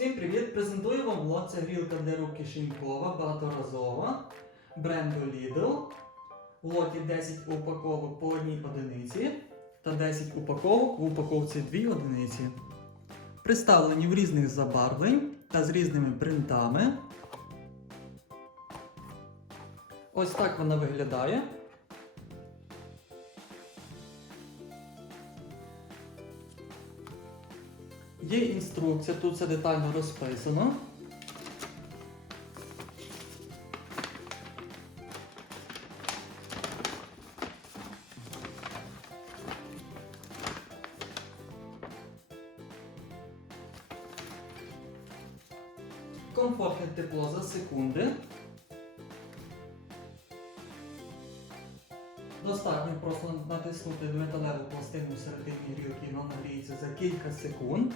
Всім привіт! Презентую вам лот. Це грілка для рук кишенькова, багаторазова, бренду Lidl. У лоті 10 упаковок по одній одиниці та 10 упаковок в упаковці 2 одиниці. Представлені в різних забарвлень та з різними принтами. Ось так вона виглядає. Є інструкція, тут все детально розписано. Комфортне тепло за секунди. Достатньо просто натиснути металеву пластину всередині грілки, вона нагріється за кілька секунд.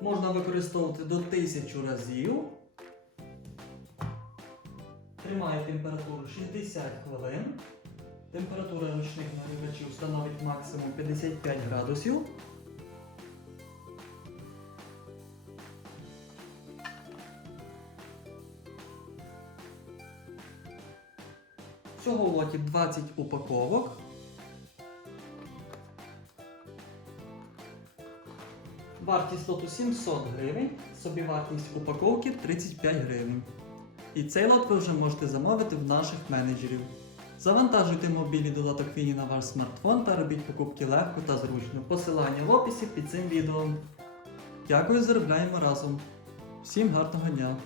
Можна використовувати до 1000 разів. Тримає температуру 60 хвилин. Температура ручних нагрівачів становить максимум 55 градусів. Всього в лоті 20 упаковок. Вартість лоту 700 гривень, собівартість упаковки 35 гривень. І цей лот ви вже можете замовити в наших менеджерів. Завантажуйте мобільний додаток Фіні на ваш смартфон та робіть покупки легко та зручно. Посилання в описі під цим відео. Дякую, заробляємо разом. Всім гарного дня!